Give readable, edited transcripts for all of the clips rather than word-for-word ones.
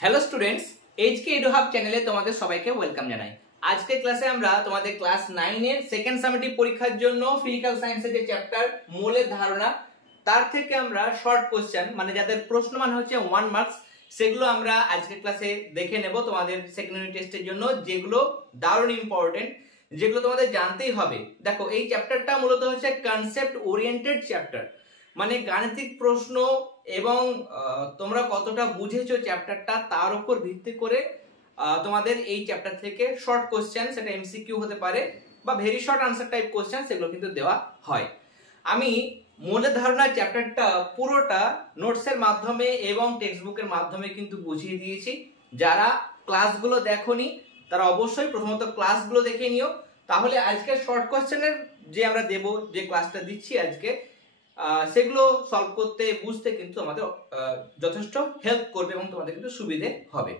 Hello students, HK এডুহাব চ্যানেলে তোমাদের সবাইকে ওয়েলকাম জানাই। আজকের ক্লাসে আমরা তোমাদের ক্লাস 9 এর সেকেন্ড সামেটিভ পরীক্ষার জন্য ফিজিক্যাল সায়েন্সের যে চ্যাপ্টার মৌলের ধারণা, তার থেকে আমরা শর্ট কোশ্চেন মানে যাদের প্রশ্নমান হচ্ছে 1 মার্কস, সেগুলো আমরা আজকের ক্লাসে দেখে নেব তোমাদের সেকেন্ড ইউনিট টেস্টের জন্য, যেগুলো দারুণ ইম্পর্টেন্ট, যেগুলো তোমাদের জানতেই হবে। দেখো, এই চ্যাপ্টারটা মূলত হচ্ছে কনসেপ্ট ওরিয়েন্টেড চ্যাপ্টার, মানে গাণিতিক প্রশ্ন এবং তোমরা কতটা বুঝেছো চ্যাপ্টারটা তার উপর ভিত্তি করে তোমাদের এই চ্যাপ্টার থেকে শর্ট কোশ্চেন, সেটা এমসিকিউ হতে পারে বা very short answer type question, সেগুলো কিন্তু দেওয়া হয়। আমি মৌলের ধারণা চ্যাপ্টারটা পুরোটা নোটসের মাধ্যমে এবং টেক্সট বুকের মাধ্যমে কিন্তু বুঝিয়ে দিয়েছি। যারা ক্লাসগুলো দেখোনি তারা অবশ্যই প্রথমত ক্লাসগুলো দেখে নিও, তাহলে আজকের শর্ট কোশ্চেনের যে আমরা দেব, যে ক্লাসটা দিচ্ছি আজকে, সেগুলো সলভ করতে বুঝতে কিন্তু আমাদের যথেষ্ট হেল্প করবে এবং তোমাদের কিন্তু সুবিধে হবে।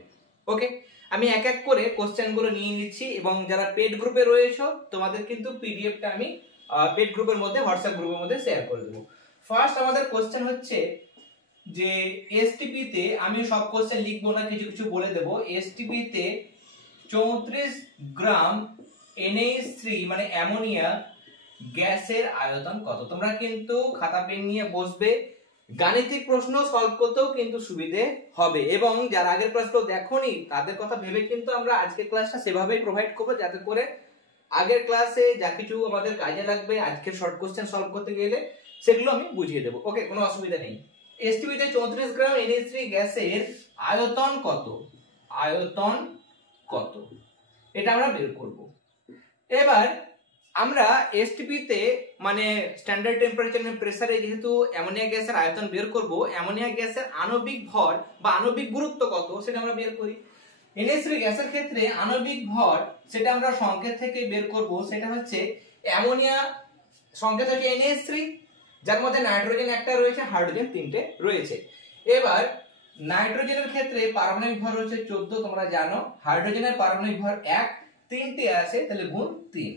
ওকে, আমি এক এক করে কোশ্চেনগুলো নিয়ে নিচ্ছি এবং যারা পেড গ্রুপে রয়েছে তোমাদের কিন্তু পিডিএফটা আমি পেড গ্রুপের মধ্যে, হোয়াটসঅ্যাপ গ্রুপের মধ্যে শেয়ার করে দেবো। ফার্স্ট আমাদের কোশ্চেন হচ্ছে যে এসটিপি তে, আমি সব কোশ্চেন লিখবো না, কিছু কিছু বলে দেবো। এসটিপি তে 34 গ্রাম NH3 মানে অ্যামোনিয়া গ্যাসের আয়তন কত? তোমরা কিন্তু খাতা পেন নিয়ে বসবে, গাণিতিক প্রশ্ন সলভ করতেও কিন্তু সুবিধে হবে। এবং যারা আগের ক্লাসগুলো দেখোনি তাদের কথা ভেবে কিন্তু আমরা আজকের ক্লাসটা সেভাবেই প্রোভাইড করবো, যাতে করে আগের ক্লাসে যা কিছু আমাদের কাজে লাগবে আজকের শর্ট কোশ্চেন সলভ করতে গেলে সেগুলো আমি বুঝিয়ে দেবো। ওকে, কোনো অসুবিধা নেই। এসটিপিতে 34 গ্রাম NH3 গ্যাসের আয়তন কত? আয়তন কত এটা আমরা বের করব। এবার আমরা এসটিপি তে মানে স্ট্যান্ডার্ড টেম্পারেচার মানে প্রেসারে যেহেতু অ্যামোনিয়া গ্যাসের আয়তন বের করব, অ্যামোনিয়া গ্যাসের আণবিক ভর বা আণবিক গুরুত্ব কত সেটা আমরা বের করি। NH3 গ্যাসের ক্ষেত্রে আণবিক ভর সেটা আমরা সংকেত থেকে বের করব, সেটা হচ্ছে অ্যামোনিয়া সংকেত হচ্ছে NH3, যার মধ্যে নাইট্রোজেন একটা রয়েছে, হাইড্রোজেন তিনটে রয়েছে। এবার নাইট্রোজেনের ক্ষেত্রে পারমাণবিক ভর হচ্ছে 14, তোমরা জানো। হাইড্রোজেনের পারমাণবিক ভর 1, তিনটে আছে, তাহলে গুণ 3।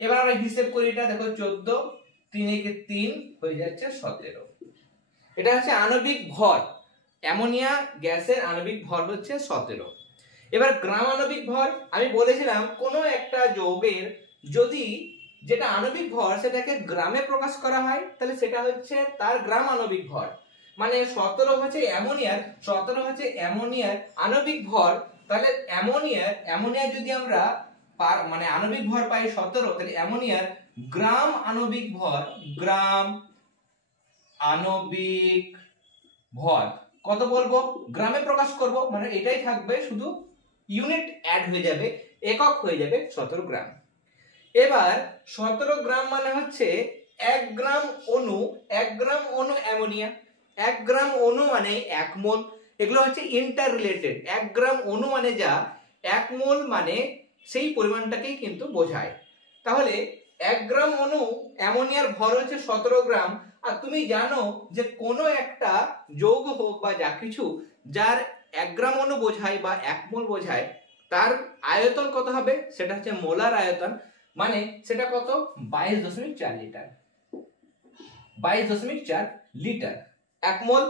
এবার আমরা হিসাব করি, এটা দেখো 14 3 একে 3 হয়ে যাচ্ছে 17। এটা হচ্ছে আণবিক ভর, অ্যামোনিয়া গ্যাসের আণবিক ভর হচ্ছে 17। এবার গ্রাম আণবিক ভর, আমি বলেছিলাম কোনো একটা যৌগের যদি যেটা আণবিক ভর সেটাকে গ্রামে প্রকাশ করা হয় তাহলে সেটা হচ্ছে তার গ্রাম আণবিক ভর। মানে 17 হচ্ছে অ্যামোনিয়ার আণবিক ভর, তাহলে অ্যামোনিয়া যদি আমরা মানে আণবিক ভর পাই 17, তাহলে অ্যামোনিয়ার গ্রাম আণবিক ভর কত বলবো? গ্রামে প্রকাশ করব, মানে এটাই থাকবে, শুধু ইউনিট অ্যাড হয়ে যাবে, একক হয়ে যাবে 17 গ্রাম। এবার 17 গ্রাম মানে হচ্ছে 1 গ্রাম অণু অ্যামোনিয়া। 1 গ্রাম অণু মানে 1 মোল। এগুলো হচ্ছে ইন্টার রিলেটেড। 1 গ্রাম অণু মানে যা, 1 মোল মানে সেই পরিমাণটাকেই কিন্তু বোঝায়। তাহলে 1 গ্রাম অণু অ্যামোনিয়ার ভর হচ্ছে 17 গ্রাম। আর তুমি জানো যে কোনো একটা যৌগ হোক বা যা কিছু যার 1 গ্রাম অণু বোঝায় বা 1 মোল বোঝায়, তার আয়তন কত হবে? সেটা হচ্ছে মোলার আয়তন, মানে সেটা কত? 22.4 লিটার। 22.4 লিটার 1 মোল।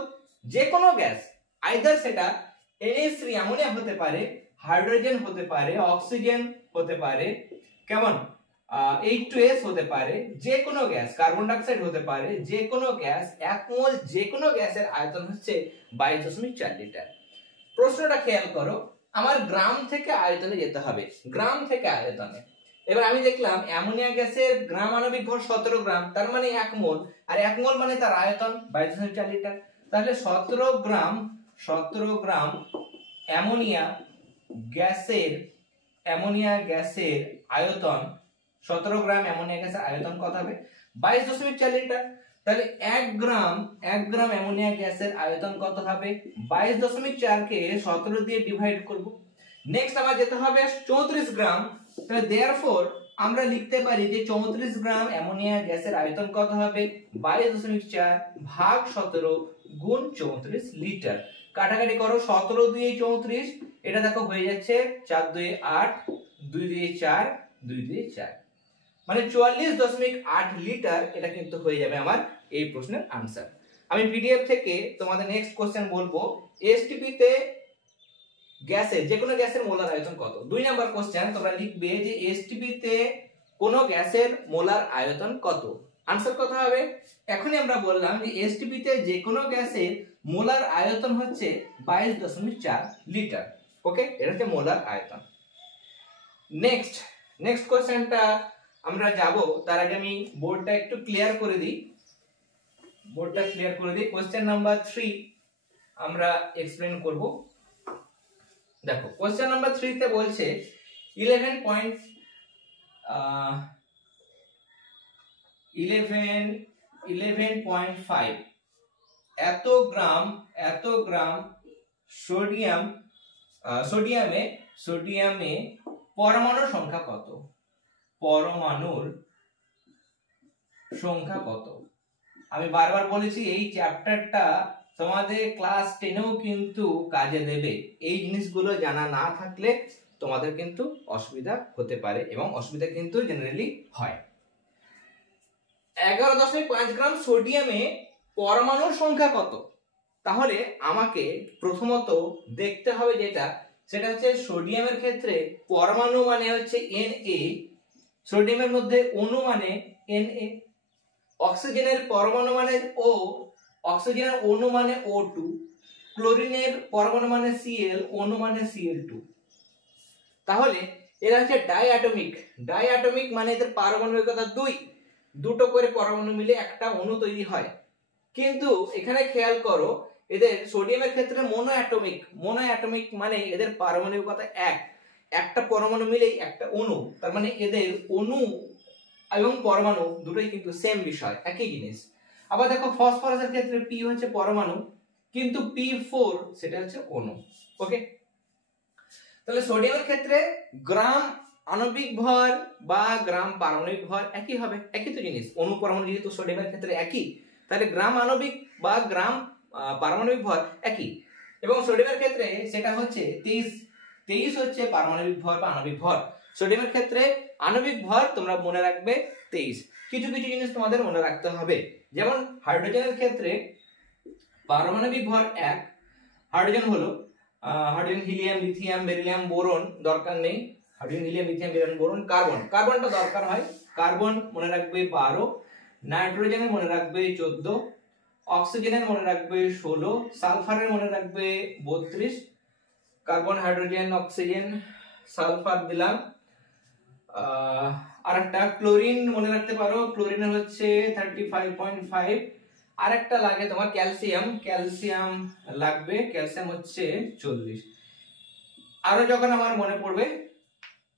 যে কোনো গ্যাস, আইদার সেটা NH3 অ্যামোনিয়া হতে পারে, হাইড্রোজেন হতে পারে, অক্সিজেন হতে পারে, কেমন H2S হতে পারে, যে কোনো গ্যাস, কার্বন ডাইঅক্সাইড হতে পারে, যে কোনো গ্যাস, 1 মোল যে কোনো গ্যাসের আয়তন হচ্ছে 22.4 লিটার। প্রশ্নটা খেয়াল করো, আমার গ্রাম থেকে আয়তনে যেতে হবে, গ্রাম থেকে আয়তনে। এবার আমি দেখলাম অ্যামোনিয়া গ্যাসের গ্রাম আণবিক ভর 17 গ্রাম, তার মানে 1 মোল, আর 1 মোল মানে তার আয়তন 22.4 লিটার। তাহলে 17 গ্রাম অ্যামোনিয়া গ্যাসের আয়তন, 17 গ্রাম অ্যামোনিয়া গ্যাসের আয়তন কত হবে? 22.4 লিটার। তাহলে 1 গ্রাম অ্যামোনিয়া গ্যাসের আয়তন কত হবে? 22.4 কে 17 দিয়ে ডিভাইড করব। নেক্সট আমার যেতে হবে 34 গ্রাম। তাহলে देयरफॉर আমরা লিখতে পারি যে 34 গ্রাম অ্যামোনিয়া গ্যাসের আয়তন কত হবে? 22.4 ভাগ 17 গুণ 34 লিটার। কাটাকাটি করো, 17 2 34, এটা দেখো হয়ে যাচ্ছে 4 2 8, 2 2 4, 2 2 4, মানে 44.8 লিটার। এটা কিন্তু হয়ে যাবে আমার এই প্রশ্নের আনসার। আমি পিডিএফ থেকে তোমাদের নেক্সট কোশ্চেন বলবো। এসটিপি তে গ্যাসের যে কোনো গ্যাসের মোলার আয়তন কত? 2 নাম্বার কোশ্চেন তোমরা লিখবে যে এসটিপি তে কোন গ্যাসের মোলার আয়তন কত? আনসার কত হবে? এখনই আমরা বললাম যে এসটিপি তে যে কোনো গ্যাসের মোলার আয়তন হচ্ছে 22.4 লিটার। ওকে, এটা হচ্ছে মোলার আয়তন। নেক্সট কোশ্চেনটা আমরা যাব, তার আগে আমি বোর্ডটা একটু ক্লিয়ার করে দিই। কোশ্চেন নাম্বার 3 আমরা এক্সপ্লেন করব। দেখো কোশ্চেন নাম্বার 3 তে বলছে 11.5 এত গ্রাম সোডিয়ামে পরমাণুর সংখ্যা কত? পরমাণুর সংখ্যা কত? আমি বারবার বলেছি এই চ্যাপ্টারটা তোমাদের ক্লাস 10এও কিন্তু কাজে দেবে। এই জিনিসগুলো জানা না থাকলে তোমাদের কিন্তু অসুবিধা হতে পারে এবং অসুবিধা কিন্তু জেনারেলি হয়। 11.5 গ্রাম সোডিয়ামে পরমাণুর সংখ্যা কত? তাহলে আমাকে প্রথমত দেখতে হবে সেটা হচ্ছে সোডিয়ামের ক্ষেত্রে পরমাণু মানে হচ্ছে Na, সোডিয়ামের মধ্যে অণু মানে Na, অক্সিজেনের পরমাণু মানে O, অক্সিজেনের অণু মানে O2, ক্লোরিনের পরমাণু মানে Cl, অণু মানে Cl2। তাহলে এরা হচ্ছে ডাইঅ্যাটমিক মানে এদের পারমাণবিকতা 2, দুটো করে পরমাণু মিলে একটা অণু তৈরি হয়। কিন্তু এখানে খেয়াল করো এদের সোডিয়ামের ক্ষেত্রে মোনোঅ্যাটমিক মানে এদের পারমাণবিকতা 1, একটা পরমাণু মিলেই একটা অণু। তার মানে এদের অণু এবং পরমাণু দুটোই কিন্তু সেম বিষয়, একই জিনিস। আবার দেখো ফসফরাসের ক্ষেত্রে P হচ্ছে পরমাণু কিন্তু P4 সেটা হচ্ছে অণু। ওকে, তাহলে সোডিয়ামের ক্ষেত্রে গ্রাম আণবিক ভর বা গ্রাম পারমাণবিক ভর একই হবে, একই তো জিনিস। অণু পরমাণু যেহেতু সোডিয়ামের ক্ষেত্রে একই, তাহলে গ্রাম আণবিক বা গ্রাম পারমাণবিক ভর একই। এবং সোডিয়ামের ক্ষেত্রে সেটা হচ্ছে 23 হচ্ছে পারমাণবিক ভর বা আণবিক ভর। সোডিয়ামের ক্ষেত্রে আণবিক ভর তোমরা মনে রাখবে 23। কিছু জিনিস তোমাদের মনে রাখতে হবে, যেমন হাইড্রোজেনের ক্ষেত্রে পারমাণবিক ভর 1। হাইড্রোজেন হলো hydrogen, helium, lithium, beryllium, boron দরকার নেই। Hydrogen, helium, lithium, beryllium, boron. কার্বনটা দরকার হয়। কার্বন মনে রাখবে 12, নাইট্রোজেনের মনে রাখবে 14, অক্সিজেনের মনে রাখবে 16, সালফারের মনে রাখবে 32। কার্বন, হাইড্রোজেন, অক্সিজেন, সালফার দিলাম। আর একটা ক্লোরিন মনে রাখতে পারো, ক্লোরিনের হচ্ছে 35.5। আরেকটা লাগে তোমার ক্যালসিয়াম লাগবে, ক্যালসিয়াম হচ্ছে 40। আরো যখন আমার মনে পড়বে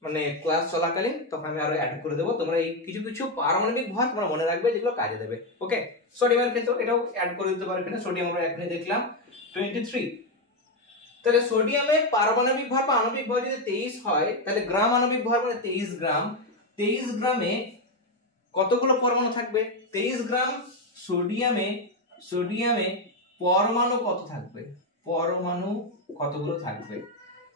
মানে ক্লাস চলাকালীন তখন আমি আরো অ্যাড করে দেবো। তোমরা এই কিছু পারমাণবিক ভর তোমরা মনে রাখবে যেগুলো কাজে দেবে। ওকে, সোডিয়ামের ক্ষেত্রে এটাও অ্যাড করে দিতে পারো। এখানে সোডিয়াম আমরা এখানে দেখলাম 23। তাহলে সোডিয়ামের পারমাণবিক ভর বা আণবিক ভর যদি 23 হয়, তাহলে গ্রাম আণবিক ভর মানে 23 গ্রাম। 23 গ্রামে কতগুলো পরমাণু থাকবে? 23 গ্রাম সোডিয়ামে পরমাণু কত থাকবে? পরমাণু কতগুলো থাকবে?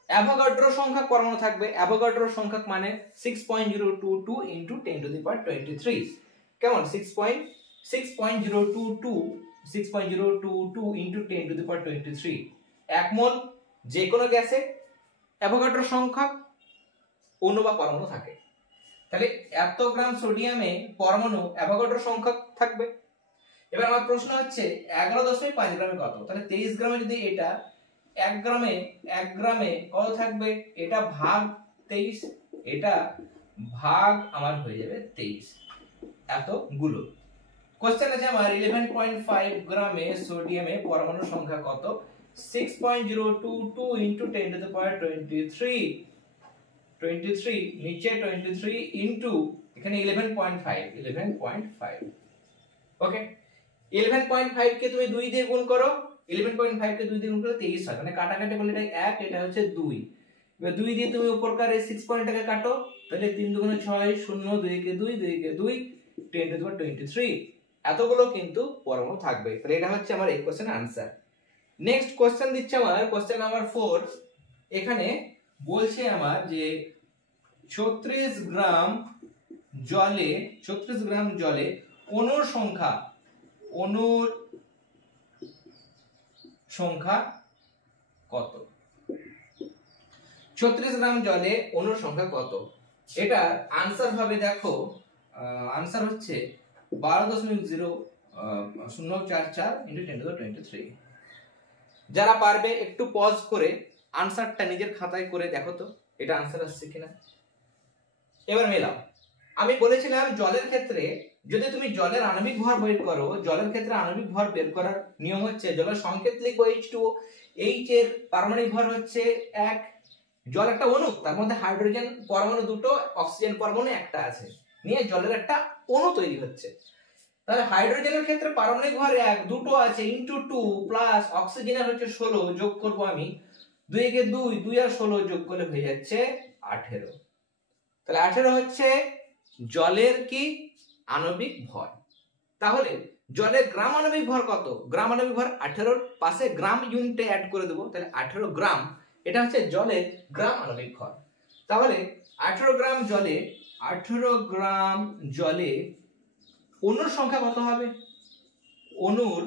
অ্যাভোগাড্রো সংখ্যক পরমাণু থাকবে। অ্যাভোগাড্রো সংখ্যক মানে 6.022 into 10⁻23। কেমন? 6.022 into 10⁻23। 1 মোল যে কোনো গ্যাসে অ্যাভোগাড্রো সংখ্যক অণু বা পরমাণু থাকে। তাহলে এত গ্রাম সোডিয়ামে পরমাণু অ্যাভোগাড্রো সংখ্যক থাকবে। এবার আমার প্রশ্ন হচ্ছে 11.5 গ্রামে কত? তাহলে 23 গ্রামে যদি এটা 1 গ্রামে কত থাকবে? এটা ভাগ 23, এটা ভাগ আমার হয়ে যাবে 23, এতগুলো। কোশ্চেন আছে আমার 11.5 গ্রামে সোডিয়ামে পরমাণুর সংখ্যা কত? 6.022 into 10⁻23 নিচে 23 ইনটু এখানে 11.5। ওকে, 11.5 কে তুমি 2 দিয়ে গুণ করো। 11.5 কে 2 দিয়ে গুণ করলে 23 হয়। মানে কাটাকাটি করলে এটা 1, এটা হচ্ছে 2। এবার 2 দিয়ে তুমি উপরকার এই 6 পয়েন্টটাকে কাটো, তাহলে 3 দুগুণে 6, 0, 2 কে 2, 2 কে 2, 10⁻23 এতগুলো কিন্তু পরমাণু থাকবে। তাহলে এটা হচ্ছে আমার এই কোশ্চেনের आंसर। নেক্সট কোশ্চেন দিচ্ছে আমার কোশ্চেন নাম্বার 4। এখানে বলছে আমার যে 36 গ্রাম জলে অণুর সংখ্যা কত? 36 গ্রাম জলে অণুর সংখ্যা কত? এটা আনসার হবে, দেখো আনসার হচ্ছে 12.0044 × 10⁻23। যারা পারবে একটু পজ করে আনসারটা নিজের খাতায় করে দেখো তো এটা আনসার আসছে কিনা। এবার মেলাও। আমি বলেছিলাম জলের ক্ষেত্রে যদি তুমি জলের আণবিক ভর বের করো, জলের ক্ষেত্রে আণবিক ভর বের করার নিয়ম হচ্ছে জলের সংকেত লিখবো H2O, H এর পারমাণবিক ভর হচ্ছে 1, জল একটা অণু, তার মধ্যে হাইড্রোজেন পরমাণু দুটো, অক্সিজেন পরমাণু একটা আছে, নিয়ে জলের একটা অণু তৈরি হচ্ছে। তাহলে হাইড্রোজেনের ক্ষেত্রে পারমাণবিক ভর 1, দুটো আছে ইনটু 2 প্লাস অক্সিজেনের হচ্ছে 16, যোগ করব আমি 2 কে 2, 2 আর 16 যোগ করলে হয়ে যাচ্ছে 18। তাহলে 18 হচ্ছে জলের কি আণবিক ভর। তাহলে জলের গ্রাম আণবিক ভর কত? গ্রাম আণবিক ভর 18 পাশে গ্রাম ইউনিটে অ্যাড করে দেবো, তাহলে 18 গ্রাম, এটা হচ্ছে জলের গ্রাম আণবিক ভর। তাহলে 18 গ্রাম জলে, 18 গ্রাম জলে অণুর সংখ্যা কত হবে? অণুর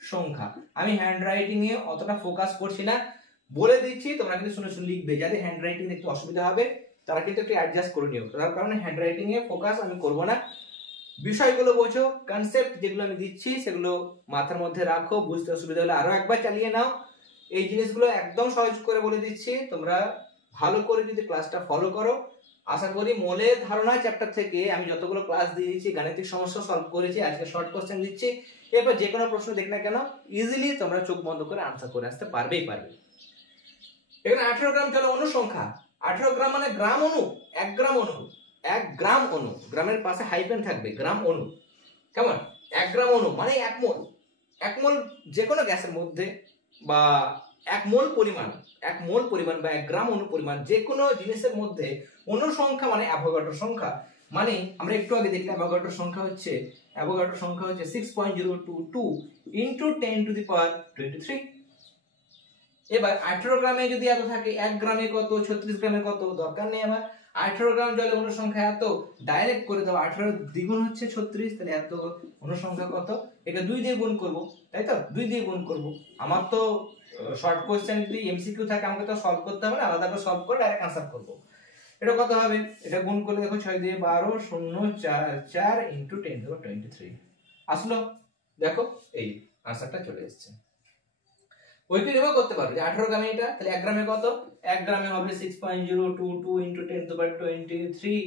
সংখ্যা আমি হ্যান্ড রাইটিং এ অতটা ফোকাস করছি না, বলে দিচ্ছি, তোমরা কিন্তু শুনে শুনে লিখবে। যাদের হ্যান্ড রাইটিং একটু অসুবিধা হবে তারা কিন্তু একটু অ্যাডজাস্ট করে নিও, তার কারণে হ্যান্ড রাইটিং এ ফোকাস আমি করব না। বিষয়গুলো বোঝো, কনসেপ্ট যেগুলো আমি দিচ্ছি সেগুলো মাথার মধ্যে রাখো, বুঝতে অসুবিধা হলে আরো একবার চালিয়ে নাও। এই জিনিসগুলো একদম সহজ করে বলে দিচ্ছি, তোমরা ভালো করে যদি ক্লাসটা ফলো করো, আশা করি মোলের ধারণা চ্যাপ্টার থেকে আমি যতগুলো ক্লাস দিয়েছি, গাণিতিক সমস্যা সলভ করেছি, আজকে শর্ট কোশ্চেন দিচ্ছি, এরপর যে কোনো প্রশ্ন দেখ না কেন ইজিলি তোমরা চোখ বন্ধ করে আনসার করে আসতে পারবে। এখানে 18 গ্রাম জলে অণু সংখ্যা, 18 গ্রাম মানে গ্রাম অণু, 1 গ্রাম অণু, 1 গ্রাম অণু, গ্রামের পাশে হাইফেন থাকবে, গ্রাম অণু, কেমন? 1 গ্রাম অণু মানে 1 মোল। 1 মোল যে কোনো গ্যাসের মধ্যে বা 1 মোল পরিমাণ, 1 মোল পরিমাণ বা 1 গ্রাম অণু পরিমাণ যে কোনো জিনিসের মধ্যে অণুর সংখ্যা মানে অ্যাভোগাড্রো সংখ্যা। মানে আমরা একটু আগে দেখলাম অ্যাভোগাড্রো সংখ্যা হচ্ছে 6.022 ইনটু 10⁻23। এবার 18 গ্রামে যদি এত থাকে, 1 গ্রামে কত, 36 গ্রামে কত, দরকার নেই আমার। 18 গ্রাম জলে অণুর সংখ্যা এত, ডাইরেক্ট করে দাও, 18 দ্বিগুণ হচ্ছে 36, তাহলে এত অণুর সংখ্যা কত, এটা 2 দিয়ে গুণ করব, তাই তো 2 দিয়ে গুণ করব। আমার তো শর্ট কোশ্চেন যদি এমসিকিউ থাকে আমাকে তো সলভ করতে হবে না, আলাদা করে সলভ করে ডাইরেক্ট आंसर করব। এটা কত হবে? এটা গুণ করলে দেখো 6 দিয়ে 12, 0 4 4 ইনটু 10⁻23 আসলো। দেখো এই आंसरটা চলে এসেছে। ওইটাও করতে পারো যে 18 গ্রামে এটা, তাহলে 1 গ্রামে কত? 1 গ্রামে হবে 6.022 ইনটু 10⁻23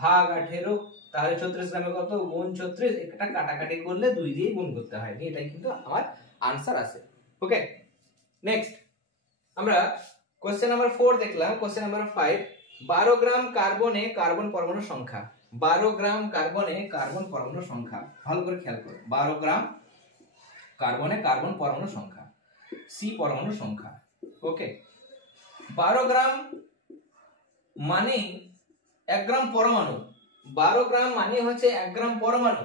ভাগ 18, তাহলে 36 গ্রামে কত? গুণ 36, এটা কাটাকাটি করলে 2 দিয়ে গুণ করতে হয়, এটাই কিন্তু আমার आंसर আসে। ওকে, নেক্সট আমরা কোশ্চেন নাম্বার 4 দেখলাম। কোশ্চেন নাম্বার 5, 12 গ্রাম কার্বনে কার্বন পরমাণুর সংখ্যা। 12 গ্রাম কার্বনে কার্বন পরমাণুর সংখ্যা, ভালো করে খেয়াল করো। 12 গ্রাম কার্বনে কার্বন পরমাণুর সংখ্যা, সি পরমাণুর সংখ্যা। ওকে, 12 গ্রাম মানে 1 গ্রাম পরমাণু, 12 গ্রাম মানে হচ্ছে 1 গ্রাম পরমাণু।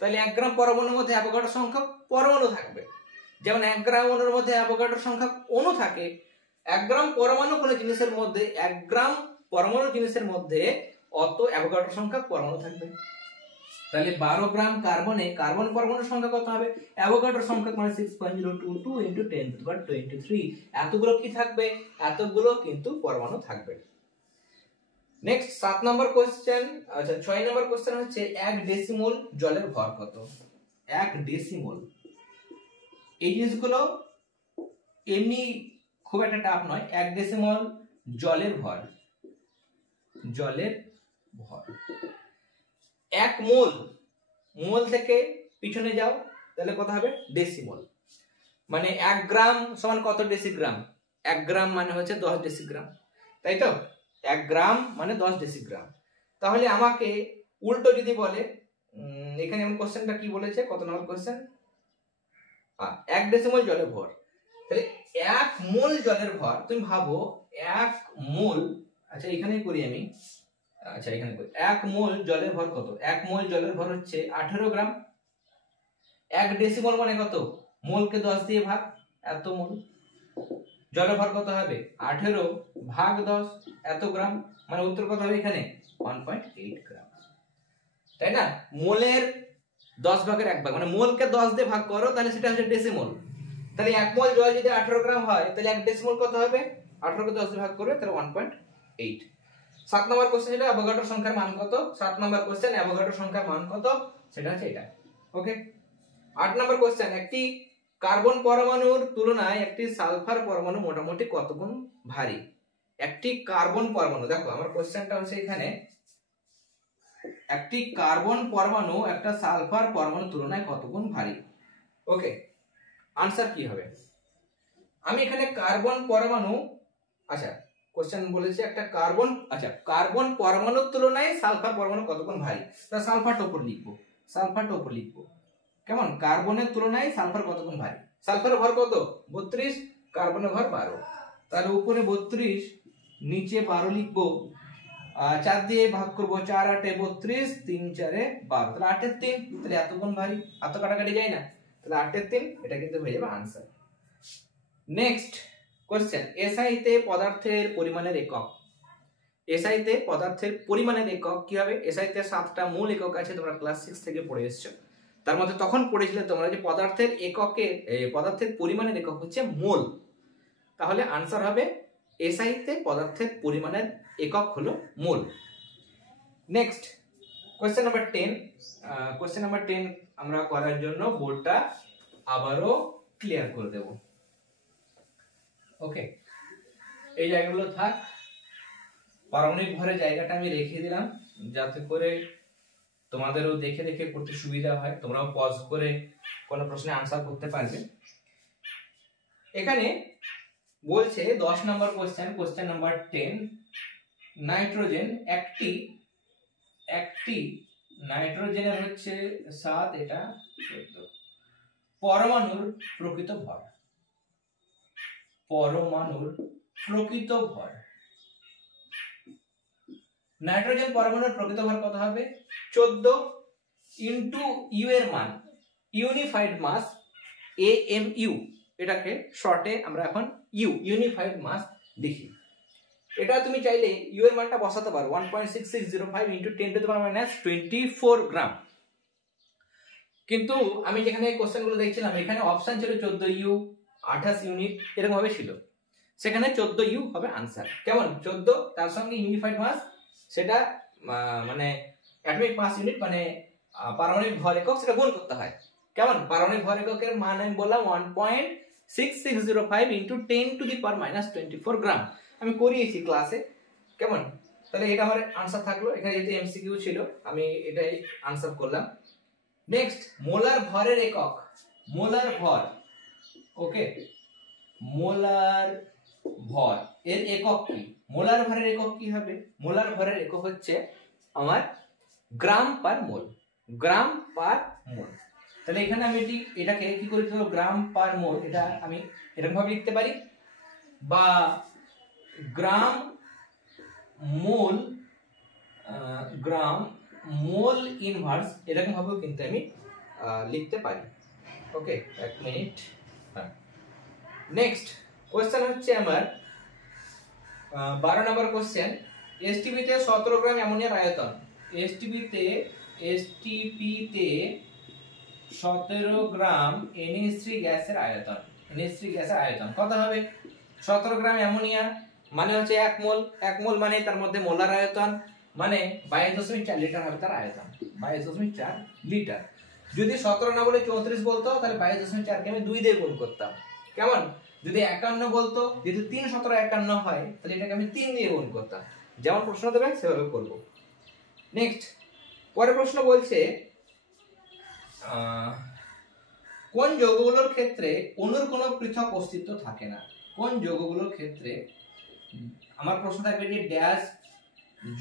তাহলে 1 গ্রাম পরমাণুর মধ্যে অ্যাভোগাড্রো সংখ্যক পরমাণু থাকবে। যেমন 1 গ্রাম অণুর মধ্যে অ্যাভোগাড্রো সংখ্যক অণু থাকে, 1 গ্রাম পরমাণু কোনো জিনিসের মধ্যে, 1 গ্রাম পরমাণু জিনিসের মধ্যে অত অ্যাভোগাড্রো সংখ্যক পরমাণু থাকবে। তাহলে 12 গ্রাম কার্বনে কার্বন পরমাণুর সংখ্যা কত হবে? অ্যাভোগাড্রো সংখ্যা মানে 6.022 ইনটু 10⁻23, এতগুলো কি থাকবে? এতগুলো কিন্তু পরমাণু থাকবে। নেক্সট 7 নম্বর কোশ্চেন, আচ্ছা 6 নম্বর কোশ্চেন হচ্ছে 1 ডেসিমোল জলের ভর কত? 1 ডেসিমোল, এই জিনিসগুলো এমনি খুব একটা টাফ নয়। 1 ডেসিমল জলের ভর, জলের ভর 1 মোল, মোল থেকে পিছনে যাও তাহলে কত হবে? ডেসিমল। মানে 1 গ্রাম সমান কত ডেসিগ্রাম? 1 গ্রাম মানে হচ্ছে 10 ডেসিগ্রাম, তাই তো? 1 গ্রাম মানে 10 ডেসিগ্রাম। তাহলে আমাকে উল্টো যদি বলে, এখানে এমন কোশ্চেনটা কি বলেছে, কত নম্বর কোশ্চেন? 1 ডেসিমল জলের ভর, তাহলে 1 মোল জলের ভর, তুমি ভাবো 1 মোল, আচ্ছা এখানেই করি আমি, আচ্ছা এখানে করি, 1 মোল জলের ভর কত? 1 মোল জলের ভর হচ্ছে 18 গ্রাম। 1 ডেসিমল মানে কত? মোলকে 10 দিয়ে ভাগ, এত মোল। জলের ভর কত হবে? 18 ভাগ 10, এত গ্রাম, মানে উত্তর কত হবে এখানে? 1.8 গ্রাম, তাই না? মোলের 10 ভাগের 1 ভাগ, মানে মোলকে 10 দিয়ে ভাগ করো, তাহলে সেটা হচ্ছে ডেসিমল। তাহলে 1 মোল জল যদি 18 গ্রাম হয়, তাহলে 1 ডেসিমল কত হবে? 18 কে 10 দিয়ে ভাগ করবে তাহলে 1.8। 7 নম্বর কোশ্চেন যেটা অ্যাভোগাড্রো সংখ্যার মান কত? 7 নম্বর কোশ্চেন অ্যাভোগাড্রো সংখ্যার মান কত সেটা হচ্ছে এটা। ওকে। 8 নম্বর কোশ্চেন, একটি কার্বন পরমাণুর তুলনায় একটি সালফার পরমাণু মোটামুটি কত গুণ ভারী? একটি কার্বন পরমাণু, দেখো আমার কোশ্চেনটা হচ্ছে এখানে একটি কার্বন পরমাণু একটা সালফার পরমাণুর তুলনায় কত গুণ ভারী। ওকে, আনসার কি হবে? আমি এখানে কার্বন পরমাণু, আচ্ছা কোশ্চেন বলেছে একটা কার্বন, আচ্ছা কার্বন পরমাণুর তুলনায় সালফার পরমাণু কত গুণ ভারী, তা সালফারটা উপর লিখবো, সালফারটা উপর লিখবো। কেমন? কার্বনের তুলনায় সালফার কত গুণ ভারী? সালফারের ভর কত? 32, কার্বনের ভর 12, তাহলে উপরে 32 নিচে 12 লিখবো, 4 দিয়ে ভাগ করবো, 4 8 32, 3 4 12, তাহলে 8 এর 3, তাহলে এত গুণ ভারী, এত কাটাকাটি যায় না, তাহলে 8 এর 3, এটা কিন্তু হয়ে যাবে আনসার। নেক্সট কোশ্চেন, এসআই তে পদার্থের পরিমাণের একক। এসআই তে পদার্থের পরিমাণের একক কি হবে? এসআই তে 7টা মূল একক আছে, তোমরা ক্লাস 6 থেকে পড়ে এসেছো। তার মধ্যে তখন পড়েছিলে তোমরা যে পদার্থের এককের পদার্থের পরিমাণের একক হচ্ছে মোল। তাহলে আনসার হবে এসআই তে পদার্থের পরিমাণের একক হলো mole. Next question number 10। Question number 10 আমরা করার জন্য বোর্ডটা আবারও ক্লিয়ার করে দেব। ওকে, এই জায়গাগুলো থাক, পারমাণবিক ভরের জায়গাটা আমি রেখে দিলাম যাতে করে তোমাদেরও দেখে দেখে করতে সুবিধা হয়, তোমরাও পজ করে কোনো প্রশ্নে আনসার করতে পারবে। এখানে বলছে 10 নম্বর কোশ্চেন, কোশ্চেন নাম্বার 10, নাইট্রোজেন একটি নাইট্রোজেনের হচ্ছে 7, এটা 14 পরমাণুর প্রকৃত ভর। পরমাণুর প্রকৃত ভর, নাইট্রোজেন পরমাণুর প্রকৃত ভর কত হবে? 14 ইনটু ইউ এর মান, ইউনিফাইড মাস, AMU, এটাকে শর্টে আমরা এখন ইউনিফাইড মাস লিখি। এটা তুমি চাইলে ইউ এর মানটা বসাতে পারো, 1.6605 into 10 to the power minus 24 গ্রাম। কিন্তু আমি যেখানে কোশ্চেনগুলো দেখছিলাম এখানে অপশন ছিল 14U, 28 ইউনিট, এরকম ভাবে ছিল, সেখানে 14U হবে আনসার। কেমন? 14 তার সঙ্গে ইউনিফাইড মাস, সেটা মানে অ্যাটমিক মাস ইউনিট মানে পারমাণবিক ভর একক, সেটা গুণ করতে হয়। কেমন? পারমাণবিক ভর এককের মান আমি বললাম 1.6605 into 10 to the power minus 24 গ্রাম, আমি করিয়েছি ক্লাসে। কেমন? তাহলে এটা আমার আনসার থাকলো, এখানে যেহেতু এমসিকিউ ছিল আমি এটাই আনসার করলাম। নেক্সট, মোলার ভরের একক, মোলার ভর। ওকে, মোলার ভর এর একক কি? মোলার ভরের একক কি হবে? মোলার ভরের একক হচ্ছে আমার গ্রাম পার মোল, গ্রাম পার মোল। তাহলে এখানে আমি এটাকে কি করে লিখব? গ্রাম পার মোল, এটা আমি এরকম ভাবে লিখতে পারি, বা গ্রাম মোল, গ্রাম মোল ইনভার্স, এরকম ভাবেও কিন্তু আমি লিখতে পারি। ওকে, এক মিনিট। নেক্সট কোশ্চেন হচ্ছে আমার 12 নম্বর কোশ্চেন, এসটিপিতে 17 গ্রাম অ্যামোনিয়ার আয়তন। এসটিপিতে 17 গ্রাম NH3 গ্যাসের আয়তন, NH3 গ্যাসের আয়তন কত হবে? 17 গ্রাম অ্যামোনিয়া মানে হচ্ছে 1 মোল, 1 মোল মানে তার মধ্যে মোলার আয়তন মানে 22.4 লিটার হবে তার আয়তন, 22.4 লিটার। যদি 17 না বলে 34 বলতো তাহলে 22.4 কে আমি 2 দিয়ে গুণ করতাম। কেমন? যদি 51 বলতো, যদি 3 17 51 হয় তাহলে এটাকে আমি 3 দিয়ে গুণ করতাম। যেমন প্রশ্ন দেবে সেভাবে করব। নেক্সট, পরের প্রশ্ন বলছে কোন যৌগগুলোর ক্ষেত্রে অণুর কোনো পৃথক অস্তিত্ব থাকে না? কোন যৌগগুলোর ক্ষেত্রে, আমার প্রশ্ন থাকবে যে ড্যাশ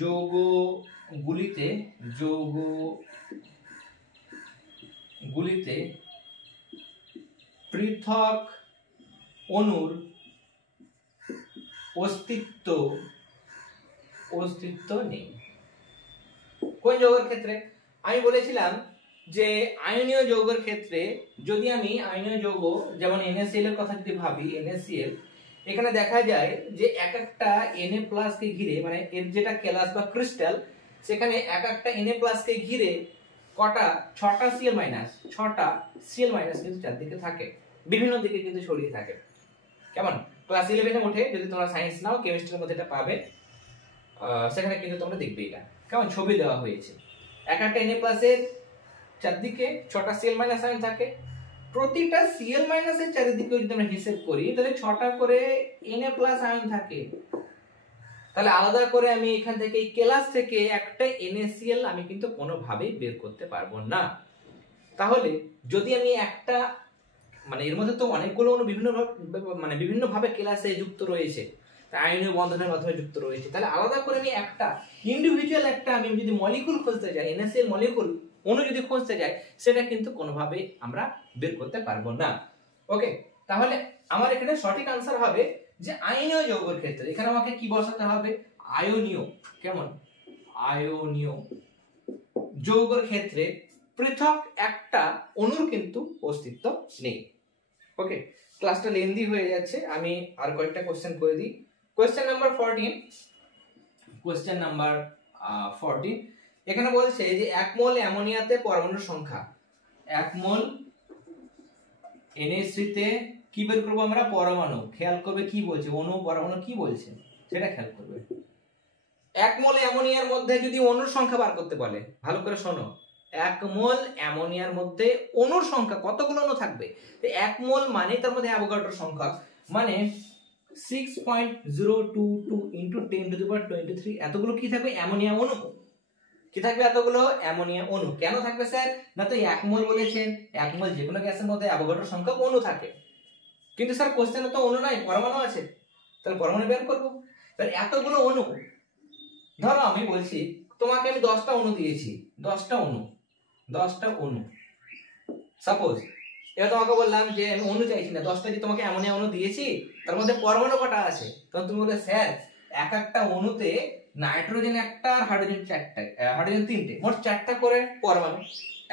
যৌগগুলিতে পৃথক অণুর অস্তিত্ব নেই। কোন যৌগের ক্ষেত্রে? আমি বলেছিলাম যে আয়নীয় যৌগের ক্ষেত্রে, যদি আমি আয়নীয় যৌগ যেমন NaCl এর কথা যদি ভাবি, NaCl, এখানে দেখা যায় যে এক একটা Na+ কে ঘিরে, মানে এর যেটা কেলাস বা ক্রিস্টাল, সেখানে এক একটা Na+ কে ঘিরে কটা? 6টা Cl-, 6টা Cl- কিন্তু চারদিকে থাকে, বিভিন্ন দিকে কিন্তু ছড়িয়ে থাকে। কেমন? ক্লাস 11 এ ওঠে, যদি তোমরা সায়েন্স নাও কেমিস্ট্রির মধ্যে এটা পাবে, সেখানে কিন্তু তোমরা দেখবে এটা কেমন ছবি দেওয়া হয়েছে। এক একটা Na প্লাসের চারদিকে 6টা Cl মাইনাস আয়ন থাকে, প্রতিটা Cl মাইনাসের চারিদিকে যদি আমরা হিসাব করি তাহলে 6টা করে Na প্লাস আয়ন থাকে। তাহলে আলাদা করে আমি এখান থেকে এই ক্লাস থেকে একটা NaCl আমি কিন্তু কোনোভাবেই বের করতে পারবো না। তাহলে যদি আমি একটা মানে এর মধ্যে তো অনেকগুলো বিভিন্ন ভাবে ক্লাসে যুক্ত রয়েছে, আয়নীয় বন্ধনের মাধ্যমে যুক্ত রয়েছে, তাহলে আলাদা করে আমি একটা ইন্ডিভিজুয়াল একটা আমি যদি মলিকুল খুঁজতে যাই, NaCl মলিকুল অণু যদি খুঁজতে যাই, সেটা কিন্তু কোনোভাবে আমরা বের করতে পারবো না। ওকে, তাহলে আমার এখানে সঠিক আনসার হবে যে আয়নীয় যৌগের ক্ষেত্রে এখানে আমাকে কি বসাতে হবে, আয়নীয়, কেমন আয়নীয় যৌগের ক্ষেত্রে পৃথক একটা অণুর কিন্তু অস্তিত্ব নেই। ওকে, ক্লাসটা লেন্দি হয়ে যাচ্ছে, আমি আর কয়েকটা কোশ্চেন করে দিই। কোশ্চেন নাম্বার 14 এখানে বলছে যে 1 মোল অ্যামোনিয়াতে পরমাণুর সংখ্যা, 1 মোল NH3 তে কি বের করব আমরা, পরমাণু। খেয়াল করবে কি বলছে, অণু পরমাণু কি বলছে সেটা খেয়াল করবে। 1 মোল অ্যামোনিয়ার মধ্যে যদি অণুর সংখ্যা বার করতে বলে, ভালো করে শোনো, 1 মোল অ্যামোনিয়ার মধ্যে অণুর সংখ্যা কতগুলো অণু থাকবে, 1 মোল মানে তার মধ্যে অ্যাভোগাড্রোর সংখ্যা মানে 6.022 into 10 to the power 23 এতগুলো কি থাকবে, অ্যামোনিয়া অণু। কি থাকবে, এতগুলো অ্যামোনিয়া অণু। কেন থাকবে স্যার, না তো 1 মোল বলেছেন, 1 মোল যে কোনো গ্যাসের মধ্যে অ্যাভোগাড্রোর সংখ্যা অণু থাকে, কিন্তু স্যার কোশ্চেনে তো অণু নাই, পরমাণু আছে, তাহলে পরমাণু বের করব। তাহলে এতগুলো অণু, ধরো আমি বলছি তোমাকে আমি 10টা অণু দিয়েছি, 10টা অণু সাপোজ, এবার তোমাকে বললাম যে আমি অণু চাইছি না, 10টা যে তোমাকে অ্যামোনিয়া অণু দিয়েছি তার মধ্যে পরমাণু কটা আছে, তখন তুমি বললে স্যার এক একটা অণুতে নাইট্রোজেন একটা আর হাইড্রোজেন 4টা, হাইড্রোজেন 3টে, মোট 4টা করে পরমাণু।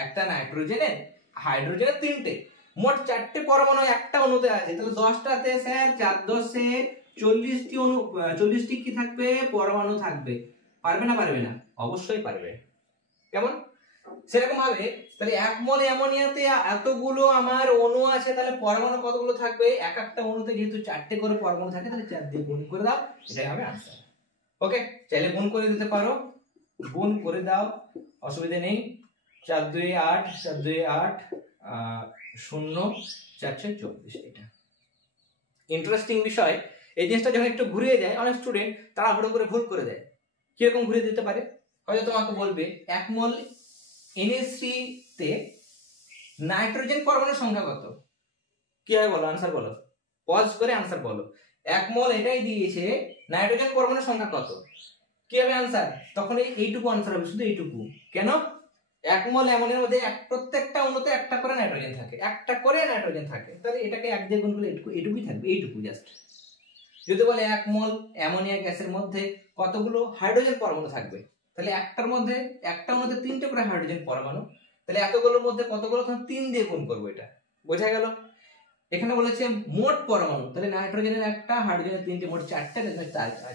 একটা নাইট্রোজেনের, হাইড্রোজেনের 3টে, মোট 4টে পরমাণু একটা অণুতে আছে। তাহলে 10টাতে স্যার 4 10 40টি অণু, 40টি কি থাকবে, পরমাণু থাকবে। পারবে না পারবে না, অবশ্যই পারবে। কেমন, সেরকম ভাবে তাহলে 1 মোল অ্যামোনিয়াতে এতগুলো আমার অণু আছে, তাহলে পরমাণু কতগুলো থাকবে, এক একটা অণুতে যেহেতু 4টে করে পরমাণু থাকে, তাহলে 4 দিয়ে গুণ করে দাও, এটাই হবে आंसर। ওকে, চাইলে গুণ করে দিতে পারো, গুণ করে দাও, অসুবিধা নেই। 4 2 8, 4 2 8 0 4 6 24, এটা ইন্টারেস্টিং বিষয়। এই জিনিসটা যখন একটু ঘুরিয়ে যায়, অনেক স্টুডেন্ট তাড়াহুড়ো করে ভুল করে দেয়। কিরকম ঘুরিয়ে দিতে পারে, হয়তো তোমাকে বলবে 1 মোল NH3 তে নাইট্রোজেন পরমাণুর সংখ্যা কত, কি হয় বলো, आंसर বলো, পজ করে आंसर বলো। 1 মোল এটাই দিয়েছে, নাইট্রোজেন পরমাণুর সংখ্যা কত, কি হবে आंसर, তখন এইটুকু आंसर হবে, শুধু এইটুকু। কেন, 1 মোল অ্যামোনিয়ার মধ্যে প্রত্যেকটা অণুতে একটা করে নাইট্রোজেন থাকে, তাহলে এটাকে 1 দিয়ে গুণ করলে এইটুকুই থাকবে, এইটুকু জাস্ট। যদি বলে 1 মোল অ্যামোনিয়া গ্যাসের মধ্যে কতগুলো হাইড্রোজেন পরমাণু থাকবে, তাহলে একটা অণুতে 3টে করে হাইড্রোজেন পরমাণু, তাহলে এতগুলোর মধ্যে কতগুলো, তখন 3 দিয়ে গুণ করব, এটা বোঝা গেল। এখানে বলেছে মোট পরমাণু, তাহলে নাইট্রোজেনের একটা, হাইড্রোজেনের 3টে, মোট 4টে,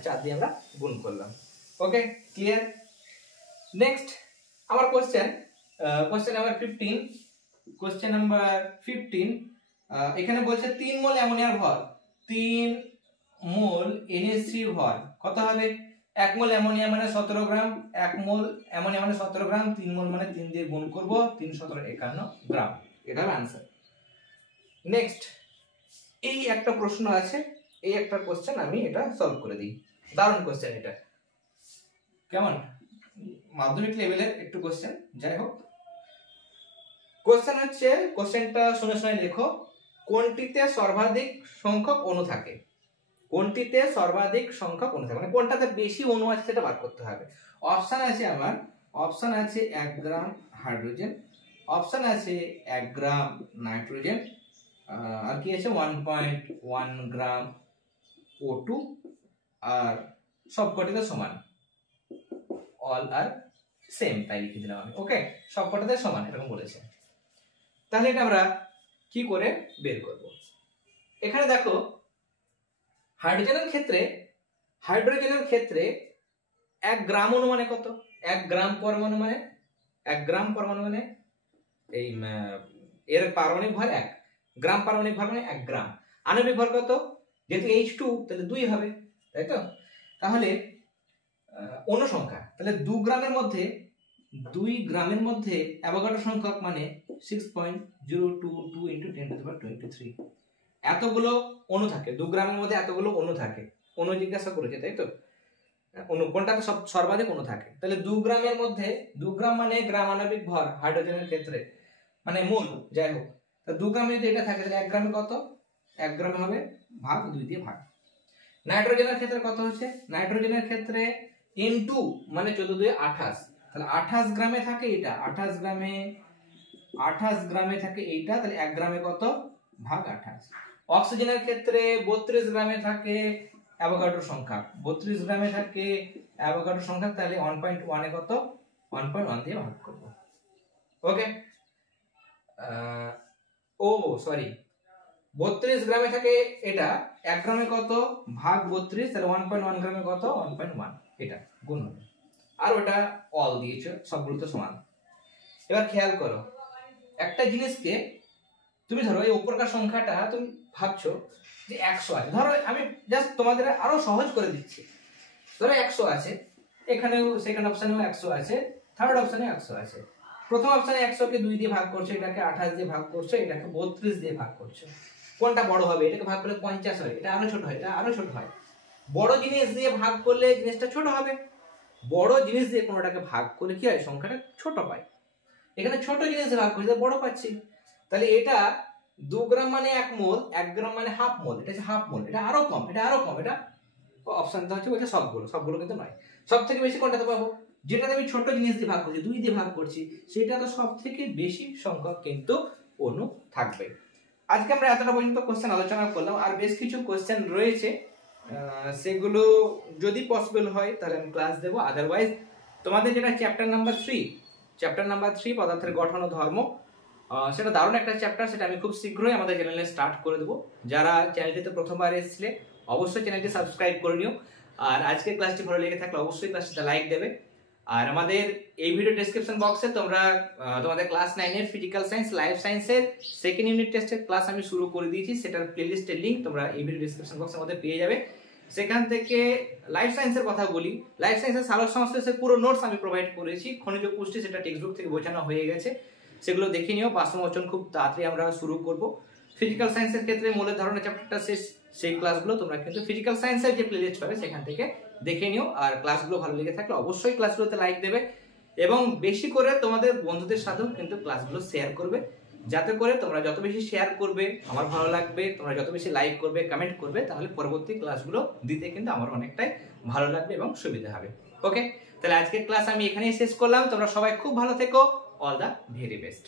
4 দিয়ে আমরা গুণ করলাম। ওকে, ক্লিয়ার। নেক্সট আমার কোশ্চেন নাম্বার 15 এখানে বলছে 3 মোল অ্যামোনিয়ার ভর, 3 মোল NH3 ভর কত হবে, 1 মোল অ্যামোনিয়া মানে 17 গ্রাম, 1 মোল অ্যামোনিয়া মানে 17 গ্রাম, 3 মোল মানে 3 দিয়ে গুণ করব, 3 17 51 গ্রাম, এটা হবে आंसर। নেক্সট এই একটা প্রশ্ন আছে, এই একটা কোশ্চেন আমি এটা সলভ করে দিই, দারুণ কোশ্চেন এটা, কেমন মাধ্যমিক লেভেলের একটু কোশ্চেন, যাই হোক। কোশ্চেন হচ্ছে, কোশ্চেনটা শুনে শুনে লেখো, কোনটিতে সর্বাধিক সংখ্যক অণু থাকে, কোনটিতে সর্বাধিক সংখ্যক অণু থাকে, মানে কোনটাতে বেশি অণু আছে সেটা বার করতে হবে। অপশন আছে আমার, অপশন আছে 1 গ্রাম হাইড্রোজেন, অপশন আছে 1 গ্রাম নাইট্রোজেন, আর কি আছে 1.1 গ্রাম O2, আর সবকটিতে সমান, অল আর সেম, তাই লিখে দিলাম আমি। ওকে, সবকটাতে সমান এরকম বলেছে। তাহলে এটা আমরা কি করে বের করব, এখানে দেখো হাইড্রোজেনের ক্ষেত্রে 1 গ্রাম অণু মানে কত, 1 গ্রাম পরমাণু মানে, 1 গ্রাম পরমাণু মানে এই এর পারমাণবিক ভর 1 গ্রাম, পারমাণবিক ভর মানে 1 গ্রাম, আণবিক ভর কত যেহেতু H2 তাহলে 2 হবে, তাই তো? তাহলে অনুসংখ্যা, তাহলে 2 গ্রামের মধ্যে অ্যাভোগাড্রো সংখ্যক মানে 6.022 × 10⁻23 এতগুলো অণু থাকে। 2 গ্রামের মধ্যে এতগুলো অণু থাকে। অণু জিজ্ঞাসা করেছে, তাই তো? অণু কোনটাতে সর্বাধিক অণু থাকে? তাহলে 2 গ্রামের মধ্যে, 2 গ্রাম মানে গ্রাম আণবিক ভর হাইড্রোজেনের ক্ষেত্রে, মানে মোল, যাই হোক। তা 2 গ্রামে যদি এটা থাকে তাহলে 1 গ্রামে কত? 1 গ্রামে হবে ভাগ 2 দিয়ে ভাগ। নাইট্রোজেনের ক্ষেত্রে কত হচ্ছে? নাইট্রোজেনের ক্ষেত্রে N2 মানে 14 2 28, তাহলে 28 গ্রামে থাকে এটা, 28 গ্রামে থাকে এইটা, তাহলে 1 গ্রামে কত? ভাগ 28। অক্সিজেনের ক্ষেত্রে 32 গ্রামে থাকে অ্যাভোগাড্রো সংখ্যা, 32 গ্রামে থাকে অ্যাভোগাড্রো সংখ্যা, তাহলে 1.1 এ কত? 1.1 দিয়ে ভাগ করব। ওকে, সরি, 32 গ্রামে থাকে এটা, 1 গ্রামে কত? ভাগ 32, তাহলে 1.1 গ্রামে কত? 1.1, এটা গুণ হবে। আর ওটা অল দিয়েছে, সবগুলো তো সমান। এবার খেয়াল করো, একটা জিনিসকে তুমি ধরো এই উপরকার সংখ্যাটা তুমি ভাবছো যে 100 আছে, ধরো আমি জাস্ট তোমাদের আরো সহজ করে দিচ্ছি। ধরো 100 আছে, এখানেও সেকেন্ড অপশনেও 100 আছে, থার্ড অপশনে 100 আছে। প্রথম অপশনে 100 কে 2 দিয়ে ভাগ করছো, এটাকে 28 দিয়ে ভাগ করছো, এটাকে 32 দিয়ে ভাগ করছো। কোনটা বড় হবে? এটাকে ভাগ করলে 50 হয়, এটা আরো ছোট হয়, এটা আরো ছোট হয়। বড় জিনিস দিয়ে ভাগ করলে জিনিসটা ছোট হবে, বড় জিনিস দিয়ে কোনোটাকে ভাগ করলে কি হয়? সংখ্যাটা ছোট পায়। এখানে ছোট জিনিস দিয়ে ভাগ করলে বড় পাচ্ছি, তাহলে এটা 2 গ্রাম মানে 1 মোল, 1 গ্রাম মানে হাফ মোল, এটা হচ্ছে হাফ মোল, এটা আরো কম, এটা আরো কম। এটা অপশনটা হচ্ছে বলছে সবগুলো কিন্তু নয়। সবথেকে বেশি কোনটাতে পাবো? যেটাতে আমি ছোট জিনিস দিয়ে ভাগ করছি, 2 দিয়ে ভাগ করছি, সেটা তো সবথেকে বেশি সংখ্যক কিন্তু অণু থাকবে। আজকে আমরা এতটা পর্যন্ত কোশ্চেন আলোচনা করলাম, আর বেশ কিছু কোশ্চেন রয়েছে, সেগুলো যদি পসিবল হয় তাহলে আমি ক্লাস দেবো। আদারওয়াইজ তোমাদের যেটা চ্যাপ্টার নাম্বার 3 পদার্থের গঠন ও ধর্ম, সেটা দারুণ একটা চ্যাপ্টার, সেটা আমি খুব শীঘ্রই আমাদের চ্যানেলে স্টার্ট করে দেবো। যারা চ্যানেলটিতে প্রথমবার এসেছিলে অবশ্যই চ্যানেলটি সাবস্ক্রাইব করে নিও, আর আজকের ক্লাসটি ভালো লেগে থাকলে অবশ্যই ক্লাসটা লাইক দেবে। আর আমাদের এই ভিডিও ডেসক্রিপশন বক্সে তোমরা তোমাদের ক্লাস 9 এর ফিজিক্যাল সায়েন্স, লাইফ সায়েন্সের সেকেন্ড ইউনিট টেস্টের ক্লাস আমি শুরু করে দিয়েছি, সেটার প্লেলিস্টের লিংক তোমরা এই ভিডিও ডেসক্রিপশন বক্সের মধ্যে পেয়ে যাবে। সেখান থেকে লাইফ সায়েন্সের কথা বলি, লাইফ সায়েন্সের সালোক সংশ্লেষের পুরো নোটস আমি প্রোভাইড করেছি, খনিজ পুষ্টি সেটা টেক্সট বুক থেকে বোঝানো হয়ে গেছে, সেগুলো দেখে নিও। বাস্তবমোচন খুব তাড়াতাড়ি আমরা শুরু করব। ফিজিক্যাল সায়েন্সের ক্ষেত্রে মূলের ধারণা চ্যাপ্টারটা শেষ, সেই ক্লাসগুলো তোমরা কিন্তু ফিজিক্যাল সায়েন্সের যে প্লেলিস্ট পাবে সেখান থেকে দেখে নিও। আর ক্লাসগুলো ভালো লেগে থাকলে অবশ্যই ক্লাসগুলোতে লাইক দেবে, এবং বেশি করে তোমাদের বন্ধুদের সাথেও কিন্তু ক্লাসগুলো শেয়ার করবে, যাতে করে তোমরা যত বেশি শেয়ার করবে আমার ভালো লাগবে, তোমরা যত বেশি লাইক করবে, কমেন্ট করবে, তাহলে পরবর্তী ক্লাসগুলো দিতে কিন্তু আমার অনেকটাই ভালো লাগবে এবং সুবিধা হবে। ওকে, তাহলে আজকের ক্লাস আমি এখানেই শেষ করলাম। তোমরা সবাই খুব ভালো থেকো। All the very best.